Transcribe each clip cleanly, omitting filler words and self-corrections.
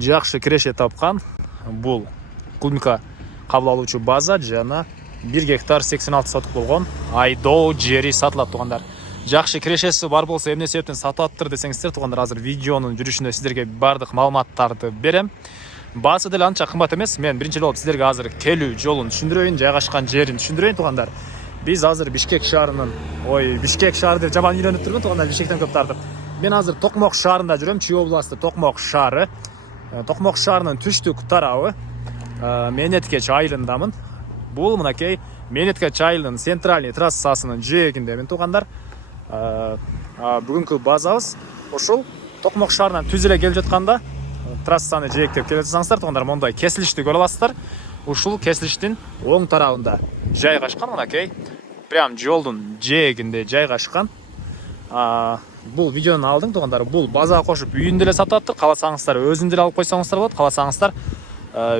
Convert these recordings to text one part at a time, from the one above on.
жакшы киреше тапкан. Бул клубника кабыл алуучу база жана 1 гектар 86 сотук болгон айдоо жери сатылат туугандар. Жакшы кирешеси бар болсо эмне себептен сатылаттыр десеңиздер туугандар, азыр видеонун жүрүшүндө сиздерге бардык маалыматтарды берем. Баасы деле анча кымбат эмес. Мен биринчи болуп сиздерге азыр келүү жолун түшүндүрөйүн, жайгашкан жерин түшүндүрөйүн туугандар. Биз азыр Бишкек шаарынын, Бишкек шаары деп жаман үйрөнүп турмун туугандар, Бишкектен көп тартып. Мен азыр Токмок шаарында жүрөм, Чүй областы Токмок шаары. Токмок шаарынын түштүк тарабы Менеткеч айылындамын. Бул мынакей Менеткеч айылынын центральный трассасынын жээгиндемин туугандар. Бүгүнкү базабыз ушул Токмок шаарынан түз эле келип жатканда трассаны жээктеп келе жатсаңыздар туугандар, мондай кесилишти көрө аласыздар. Ушул кесилиштин оң тарабында жайгашкан, мынакей прям жолдун жээгинде жайгашкан. Бул видеону алдың туугандар, бул базага кошуп үйүн деле сататтыр. Кааласаңыздар өзүн деле алып койсоңуздар болот, кааласаңыздар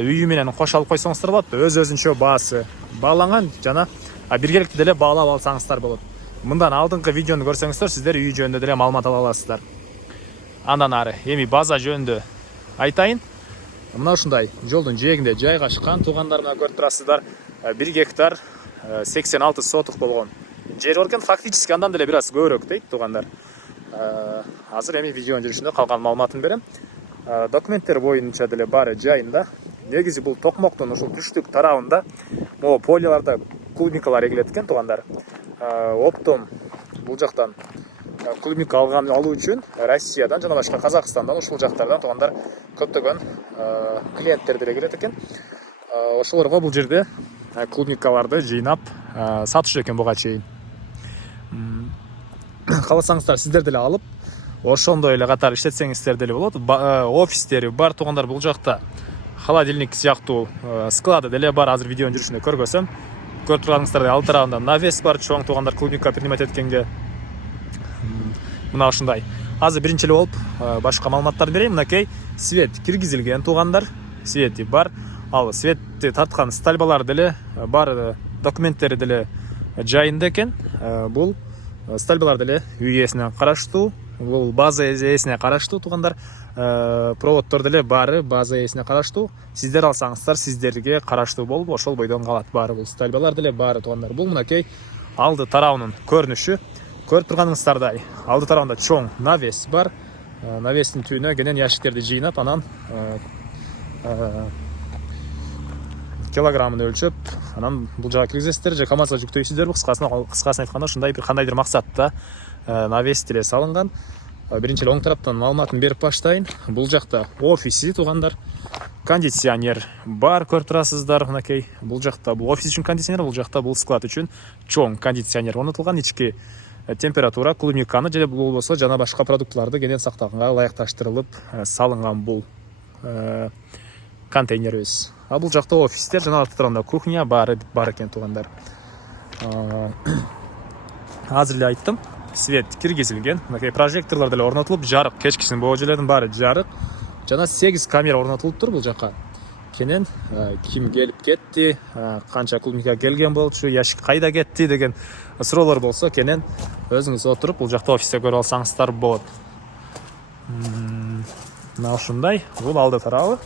үйү менен кошо алып койсоңуздар болот. Өзүнчө баасы бааланган жана биргеликте деле баалап алсаңыздар болот. Мындан алдыңкы видеону көрсөңүздөр сиздер үй жөнүндө деле маалымат ала аласыздар. Андан ары эми база жөнүндө айтайын. Мына ушундай жолдун жээгинде жайгашкан туугандар, мына көрүп турасыздар. 1 гектар 86 сотук болгон жер бар экен. Фактически андан деле бир аз көбүрөөк дейт туугандар. Азыр эми видеонун жүрүшүндө калган маалыматын берем. Документтер боюнча деле баары жайында. Негизи бул Токмоктун ушул түштүк тарабында могу поляларда клубникалар эгилет экен туугандар. Оптом бул жактан клубника алуу үчүн Россиядан жана башка Казакстандан, ушул жактардан туугандар көптөгөн клиенттер деле келет экен. Ошолорго бул жерде клубникаларды жыйнап сатышат экен буга чейин. Кааласаңыздар сиздер деле алып, ошондой эле катар иштетсеңиздер деле болот. Офистери бар туугандар, бул жакта холодильник сыяктуу склады деле бар. Азыр видеонун жүрүшүндө көргөзөм. Көрүп турганыңыздардай ал тарабында навес бар, чоң туугандар клубника принимать эткенге. Мына ушундай. Азыр биринчи эле болуп башка маалыматтарды берейин. Мынакей свет киргизилген туугандар, свети бар. Ал светти тарткан стальбалар деле бар, документтери деле жайында экен. Бул стальбалар деле үй ээсине караштуу, бул база ээсине караштуу туугандар. Проводдор деле баары база ээсине караштуу. Сиздер алсаңыздар сиздерге караштуу болуп, ошол бойдон калат баары. Бул стальбалар деле баары туугандар. Бул мынакей алды тарабынын көрүнүшү. Көрүп турганыңыздардай, алды тарабында чоң навес бар. Навестин түбүнө кенен ящиктерди жыйнап, анан килограммын өлчөп, анан бул жака киргизесиздер же КамАЗга жүктөйсүздөр. Кыскасын айтканда ушундай бир кандайдыр максатта навес деле салынган. Биринчи эле оң тараптан маалыматын берип баштайын. Бул жакта офиси туугандар. Кондиционер бар, көрүп турасыздар. Мынакей бул жакта бул офис үчүн кондиционер, бул жакта бул склад үчүн чоң кондиционер орнотулган. Ички температура клубниканы же болбосо жана башка продуктларды кенен сактаганга ылайыкташтырылып салынган бул контейнерибиз. Бул жакта офистер жана арты тарабында кухня бар экен туугандар. Азыр эле айттым, свет киргизилген. Мынакей прожекторлор деле орнотулуп, жарык, кечкисин боожелердин баары жарык. Жана 8 камера орнотулуптур бул жака. Кенен ким келип кетти, канча клубника келген болчу, ящик кайда кетти деген суроолор болсо, кенен өзүңүз отуруп бул жакта офисте көрүп алсаңыздар болот. Мына ушундай, бул алды тарабы.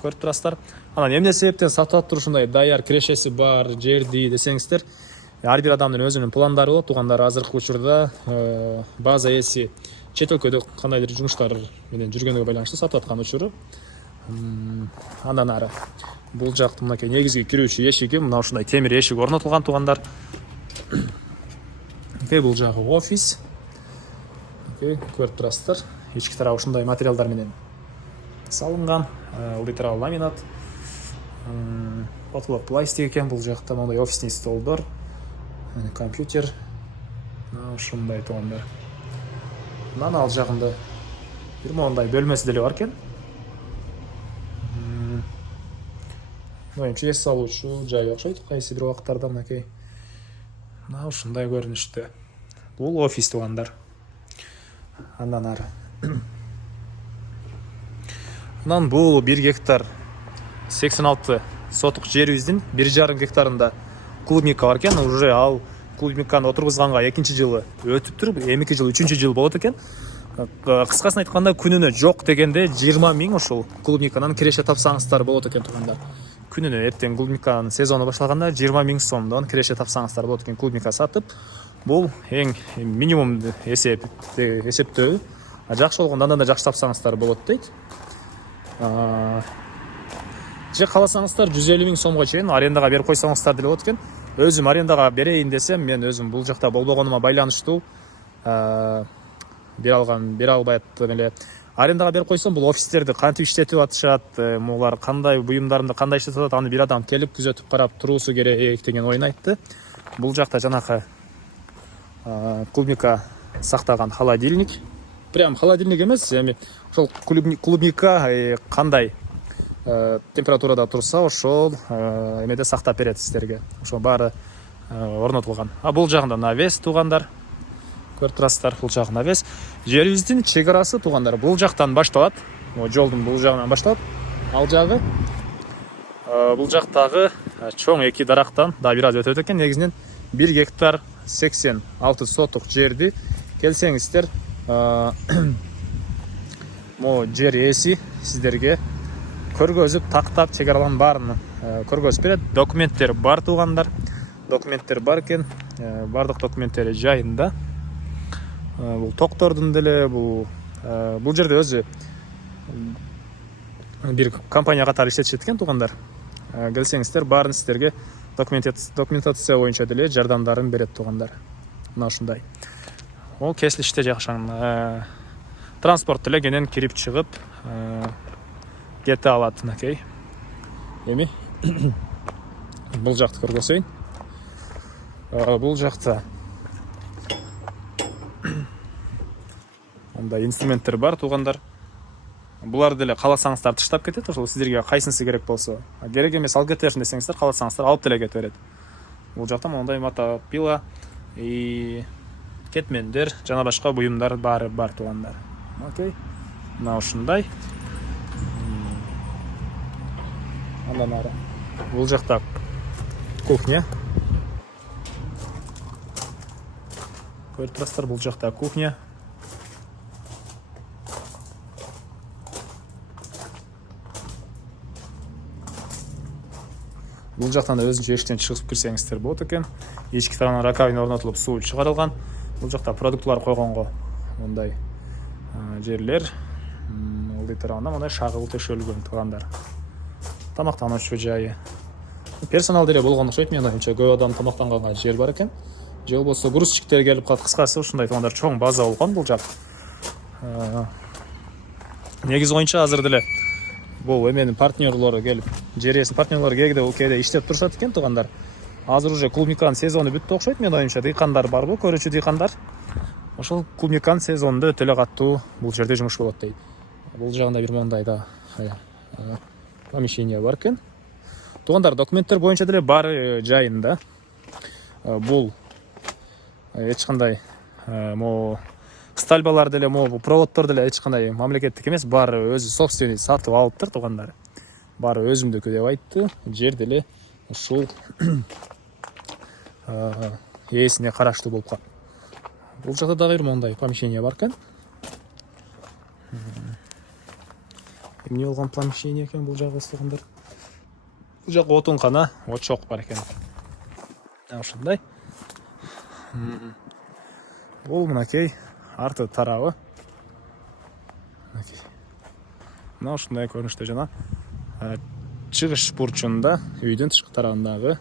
Көрүп турасыздар. Анан эмне себептен сатылат ушундай даяр кирешеси бар жерди десеңиздер, ар бир адамдын өзүнүн пландары болот туугандар. Азыркы учурда база ээси чет өлкөдө кандайдыр жумуштар менен жүргөнгө байланыштуу сатып аткан учуру. Андан ары бул жактын мынакей негизги кирүүчү эшиги, мына ушундай темир эшик орнотулган туугандар. Бул жагы офис. Көрүп турасыздар. Ички тарабы ушундай материалдар менен салынган. Ылдый тарабы ламинат. Потолок пластик экен. Бул жакта мондай офисный столдор, компьютер. Ушундай туугандар. Анан ал жагында бир мондай бөлмөсү деле бар экен. Эс алуучу жай окшойт кайсы бир убактарда. Мынакей мына ушундай көрүнүштө. Бул офис туугандар. Андан ары анан бул 1 гектар 86 сотук жерибиздин 1,5 гектарында клубника бар экен. Уже ал клубниканы отургузганга 2-жыл өтүптүр. Эмики жыл 3-жыл болот экен. Кыскасын айтканда күнүнө жок дегенде 20 миң ушул клубниканан киреше тапсаңыздар болот экен туугандар. Күнүнө эртең клубниканын сезону башталганда 20 миң сомдон киреше тапсаңыздар болот экен клубника сатып. Бул эң минимум эсептөө. Жакшы болгондо андан да жакшы тапсаңыздар болот дейт. Же кааласаңыздар 150 миң сомго чейин арендага берип койсоңуздар деле болот экен. Өзүм арендага берейин десем, мен өзүм бул жакта болбогонума байланыштуу бере албайт эле. Арендага берип койсом, бул офистерди кантип иштетип атышат, булар кандай буюмдарымды кандай иштетип атат, аны бир адам келип күзөтүп карап туруусу керек деген ойун айтты. Бул жакта жанакы клубника сактаган холодильник. Прям холодильник эмес, эми ошол клубника кандай температурада турса, ошол эмеде сактап берет сиздерге. Ошол баары орнотулган. Бул жагында навес туугандар. Көрүп турасыздар, бул жагы навес. Жерибиздин чек арасы туугандар бул жактан башталат. Жолдун бул жагынан башталат. Ал жагы бул жактагы чоң эки дарактан да бир аз өтөт экен. Негизинен 1 гектар 86 сотук жерди келсеңиздер, мо жер ээси сиздерге көргөзүп, тактап, чек араланын баарын көргөзүп берет. Документтер бар туугандар. Документтер бар экен. Бардык документтери жайында. Бул токтордун деле, бул жерде өзү бир компания катары иштетишет экен туугандар. Келсеңиздер, баарын сиздерге документация боюнча деле жардамдарын берет туугандар. Мына ушундай. Ол кесилиште жакшан транспорт деле кенен кирип чыгып кете алат мынакей. Эми бул жакты көргөзөйүн. Бул жакта андай инструменттер бар туугандар. Булар деле кааласаңыздар тыштап кетет, ошол сиздерге кайсынысы керек болсо. Керек эмес алып кетерсин десеңиздер, кааласаңыздар алып деле кете берет. Бул жакта мондай мотопила, кетмендер, жана башка буюмдар баары бар туугандар. Окей. Мына ушундай. Андан ары. Бул жакта кухня. Көрүп турасыздар, бул жакта кухня. Бул жактан да өзүнчө эшиктен чыгып кирсеңиздер болот экен. Эчки тарабынан раковина орнотулуп, суу чыгарылган. Бул жакта продуктулар койгонго мындай жерлер. Ылдый тарабында мындай шагыл төшөлгөн туугандар. Тамактануучу жайы. Персонал деле болгон окшойт, менин оюмча көп адам тамактанганга жер бар экен. Же болбосо грузчиктер келип калат. Кыскасы ушундай туугандар, чоң база болгон бул жак. Негизи боюнча азыр деле бул эменин партнерлору келип, жер ээсинин партнерлору кээде иштеп турушат экен туугандар. Азыр уже клубниканын сезону бүттү окшойт, менин оюмча. Дыйкандар барбы, көрүүчү дыйкандар? Ошол клубниканын сезонунда өтө эле катуу бул жерде жумуш болот дейт. Бул жагында бир мондай да помещение бар экен. Туугандар, документтер боюнча деле баары жайында. Бул эч кандай стальбалар деле, проводдор деле эч кандай мамлекеттик эмес, баары өзү собственный сатып алыптыр туугандар. Баары өзүмдүкү деп айтты. Жер деле ушул ээсине караштуу болуп калат. Бул жакта дагы бир мондай помещение бар экен. Эмне болгон помещение экен бул жагы туугандар? Бул жак отункана, очок бар экен. Ушундай. Бул мынакей арты тарабы. Мына ушундай көрүнүштө жана чыгыш бурчунда, үйдүн тышкы тарабындагы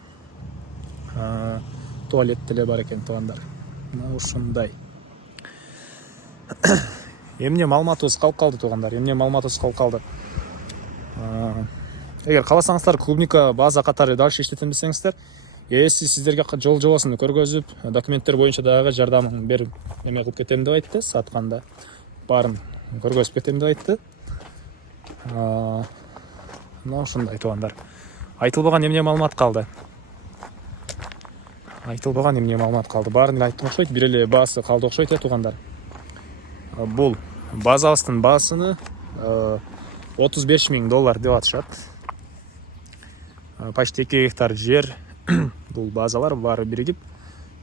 туалет деле бар экен туугандар. Мына ушундай. Эмне маалыматыбыз калып калды туугандар? Эгер кааласаңыздар, клубника база катары дальше иштетем десеңиздер, ээси сиздерге жол жобосун көргөзүп, документтер боюнча дагы жардамын берип эме кылып кетем деп айтты. Сатканда баарын көргөзүп кетем деп айтты. Мына ушундай туугандар. Айтылбаган эмне маалымат калды? Баарын эле айттым окшойт, бир эле баасы калды окшойт туугандар. Бул базабыздын баасыны $35 миң деп атышат. Почти 2 гектар жер. Бул базалар баары биригип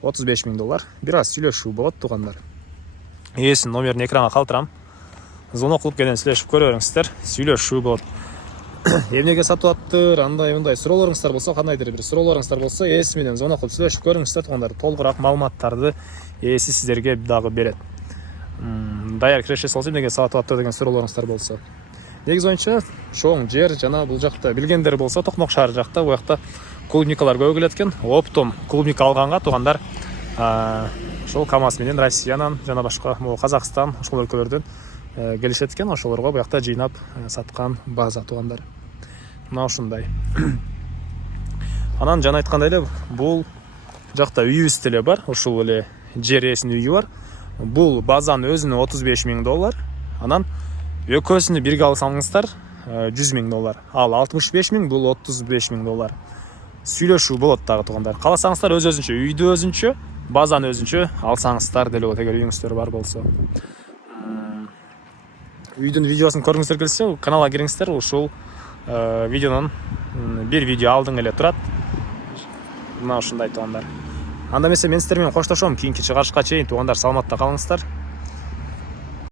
$35 миң. Бир аз сүйлөшүү болот туугандар. ээсинин номерин экранга калтырам. Звонок кылып кенен сүйлөшүп көрө бериңиздер. Сүйлөшүү болот. Эмнеге сатып аттыр, андай мындай суроолоруңуздар болсо, кандайдыр бир суроолоруңуздар болсо, ээси менен звонок кылып сүйлөшүп көрүңүздөр туугандар. Толугураак маалыматтарды ээси сиздерге дагы берет. Даяр кирешеси болсо эмнеге сатып аттыр деген суроолоруңуздар болсо. Негизи боюнча чоң жер жана бул жакта билгендер болсо Токмок шаары жакта бул жакта клубникалар көп келет экен. Оптом клубника алганга туугандар ошол КамАЗ менен Россиянан жана башка Казакстан ошол өлкөлөрдөн келишет экен. Ошолорго бу жакта жыйнап саткан база туугандар. Мына ушундай. Анан жана айткандай эле бул жакта үйүбүз деле бар. Ушул эле жер ээсинин үйү бар. Бул базанын өзүнө $35,000. Анан экөөсүнү бирге алсаңыздар $100,000. Ал $65,000, бул $35,000. Сүйлөшүү болот дагы туугандар. Кааласаңыздар өзүнчө үйдү өзүнчө, базаны өзүнчө алсаңыздар деле болот, эгер үйүңүздөр бар болсо. Үйдүн видеосун көргүңүздөр келсе, каналга кириңиздер. Ушул видеонун бир видео алдың эле турат. Мына ушундай туугандар. Анда эмесе мен сиздер менен коштошом. Кийинки чыгарышка чейин туугандар саламатта калыңыздар.